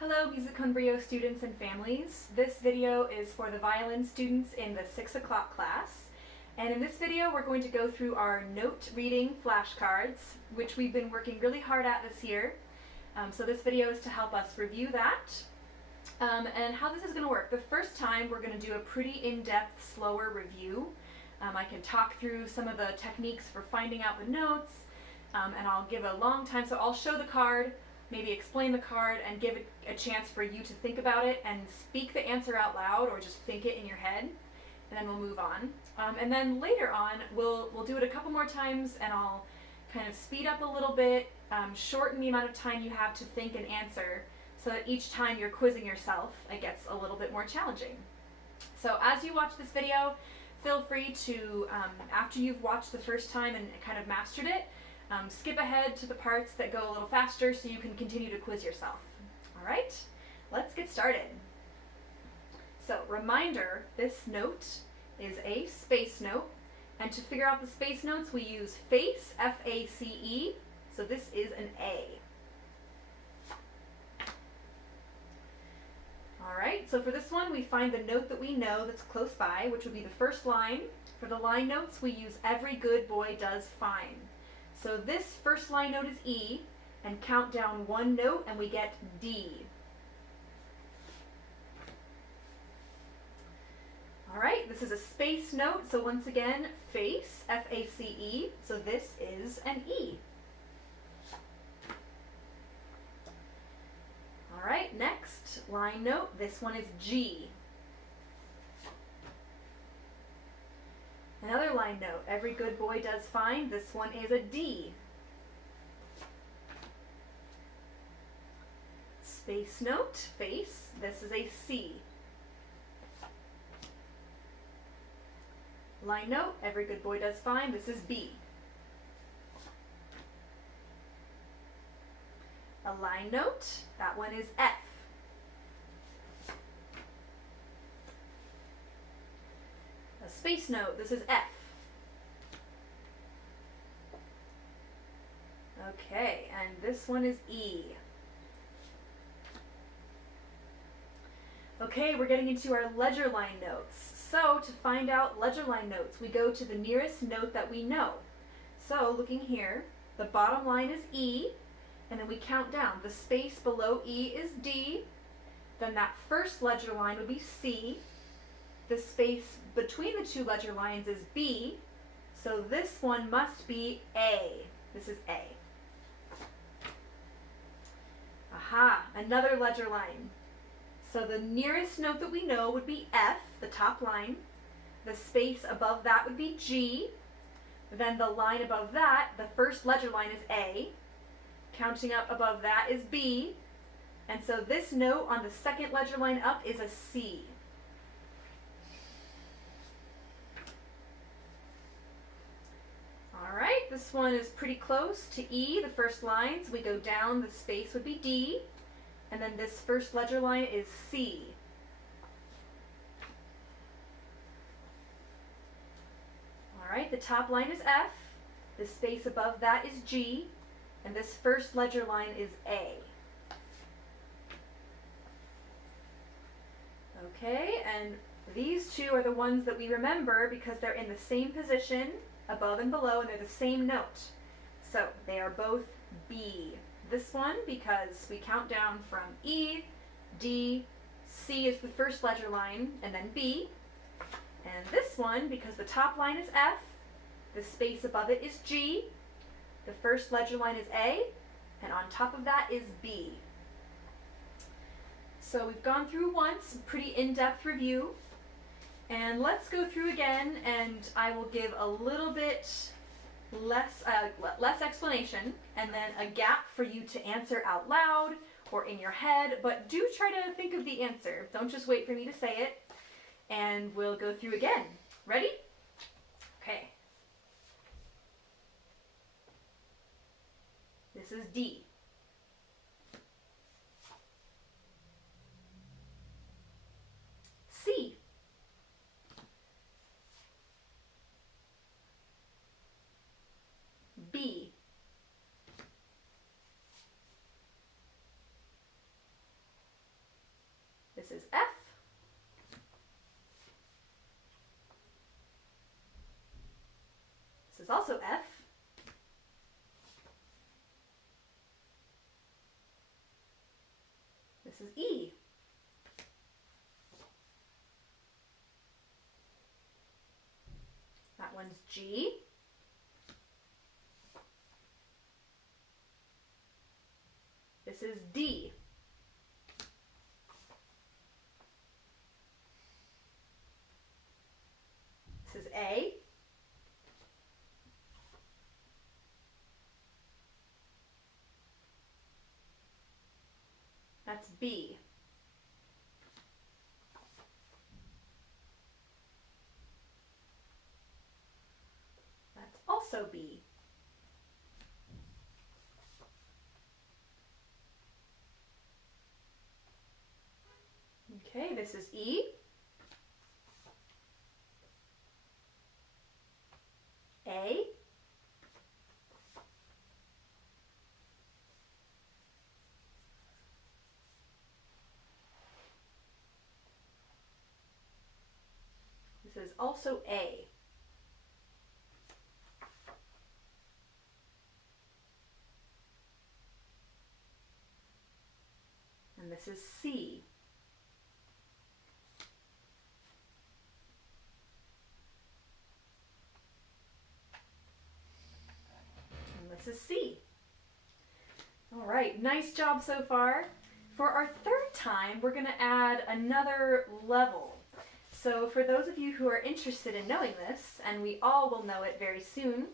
Hello Music con Brio students and families. This video is for the violin students in the 6 o'clock class. And in this video we're going to go through our note reading flashcards, which we've been working really hard at this year. So this video is to help us review that. And how this is going to work. The first time we're going to do a pretty in-depth, slower review. I can talk through some of the techniques for finding out the notes, and I'll give a long time. So I'll show the card, maybe explain the card, and give it a chance for you to think about it and speak the answer out loud or just think it in your head, and then we'll move on. And then later on we'll do it a couple more times, and I'll kind of speed up a little bit, shorten the amount of time you have to think and answer, so that each time you're quizzing yourself it gets a little bit more challenging. So as you watch this video, feel free to, after you've watched the first time and kind of mastered it, skip ahead to the parts that go a little faster so you can continue to quiz yourself. Alright, let's get started. So, reminder, this note is a space note, and to figure out the space notes we use FACE, F-A-C-E, so this is an A. Alright, so for this one we find the note that we know that's close by, which would be the first line. For the line notes we use every good boy does fine. So this first line note is E, and count down one note and we get D. Alright, this is a space note, so once again, FACE, F-A-C-E, so this is an E. Alright, next line note, this one is G. Another line note, every good boy does fine, this one is a D. Space note, FACE, this is a C. Line note, every good boy does fine, this is B. A line note, that one is F. A space note, this is F. Okay, and this one is E. Okay, we're getting into our ledger line notes. So to find out ledger line notes, we go to the nearest note that we know. So looking here, the bottom line is E, and then we count down. The space below E is D, then that first ledger line would be C, the space between the two ledger lines is B, so this one must be A. This is A. Aha, another ledger line. So the nearest note that we know would be F, the top line. The space above that would be G. Then the line above that, the first ledger line is A. Counting up above that is B. And so this note on the second ledger line up is a C. Alright, this one is pretty close to E, the first line. So we go down, the space would be D. And then this first ledger line is C. Alright, the top line is F. The space above that is G. And this first ledger line is A. Okay, and these two are the ones that we remember because they're in the same position, above and below, and they're the same note. So they are both B. This one because we count down from E, D, C is the first ledger line, and then B. And this one because the top line is F, the space above it is G, the first ledger line is A, and on top of that is B. So we've gone through once, pretty in-depth review, and let's go through again, and I will give a little bit less explanation, and then a gap for you to answer out loud or in your head, but do try to think of the answer. Don't just wait for me to say it, and we'll go through again. Ready? Okay. This is D. C. B. This is F. This is also F. This is E. That one's G. This is D. This is A. That's B. That's also B. Okay, this is E. A. This is also A. And this is C. And this is C. All right, nice job so far. For our third time, we're going to add another level. So for those of you who are interested in knowing this, and we all will know it very soon,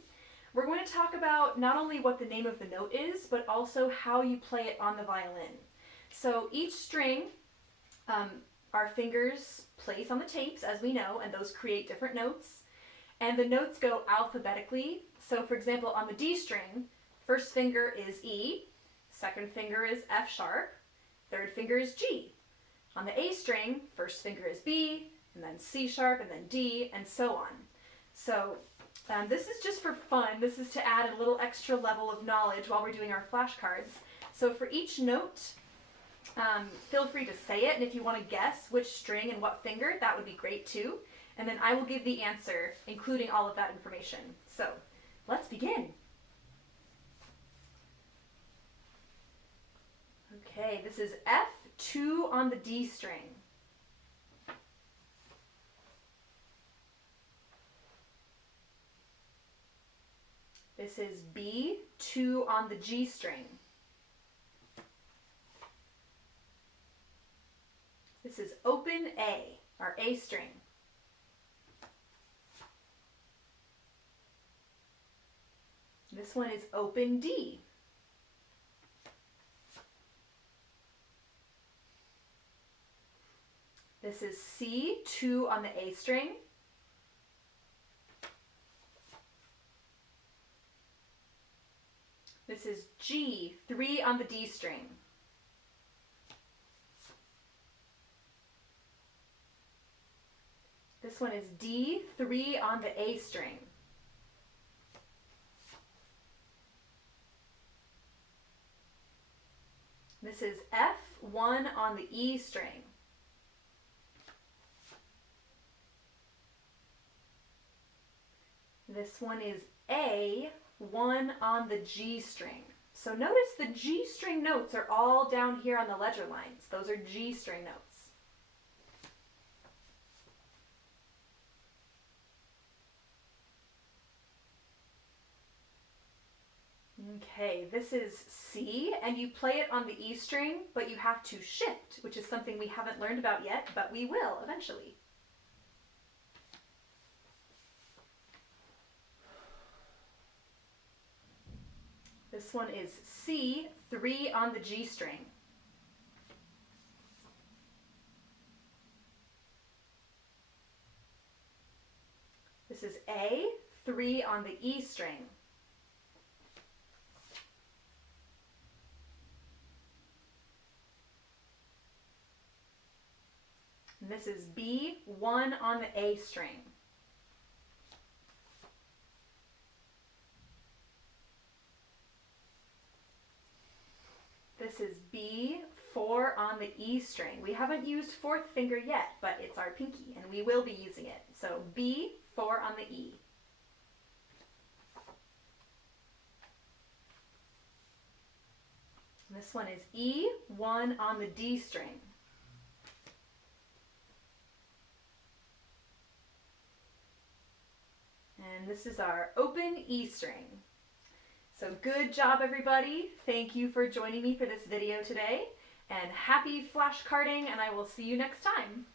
we're going to talk about not only what the name of the note is, but also how you play it on the violin. So each string, our fingers place on the tapes, as we know, and those create different notes. And the notes go alphabetically. So for example, on the D string, first finger is E, second finger is F sharp, third finger is G. On the A string, first finger is B, and then C sharp, and then D, and so on. So this is just for fun. This is to add a little extra level of knowledge while we're doing our flashcards. So for each note, feel free to say it, and if you want to guess which string and what finger, that would be great too. And then I will give the answer, including all of that information. So let's begin. Okay, this is F2 on the D string. This is B2 on the G string. This is open A, our A string. This one is open D. This is C2 on the A string. This is G3 on the D string. This one is D3 on the A string. This is F1 on the E string. This one is A1 on the G string. So notice the G string notes are all down here on the ledger lines. Those are G string notes. Okay, this is C, and you play it on the E string, but you have to shift, which is something we haven't learned about yet, but we will eventually. This one is C3 on the G string. This is A3 on the E string. And this is B1 on the A string. This is 4 on the E string. We haven't used fourth finger yet, but it's our pinky and we will be using it. So B, 4 on the E. This one is E, 1 on the D string. And this is our open E string. So good job, everybody. Thank you for joining me for this video today. And happy flashcarding, and I will see you next time.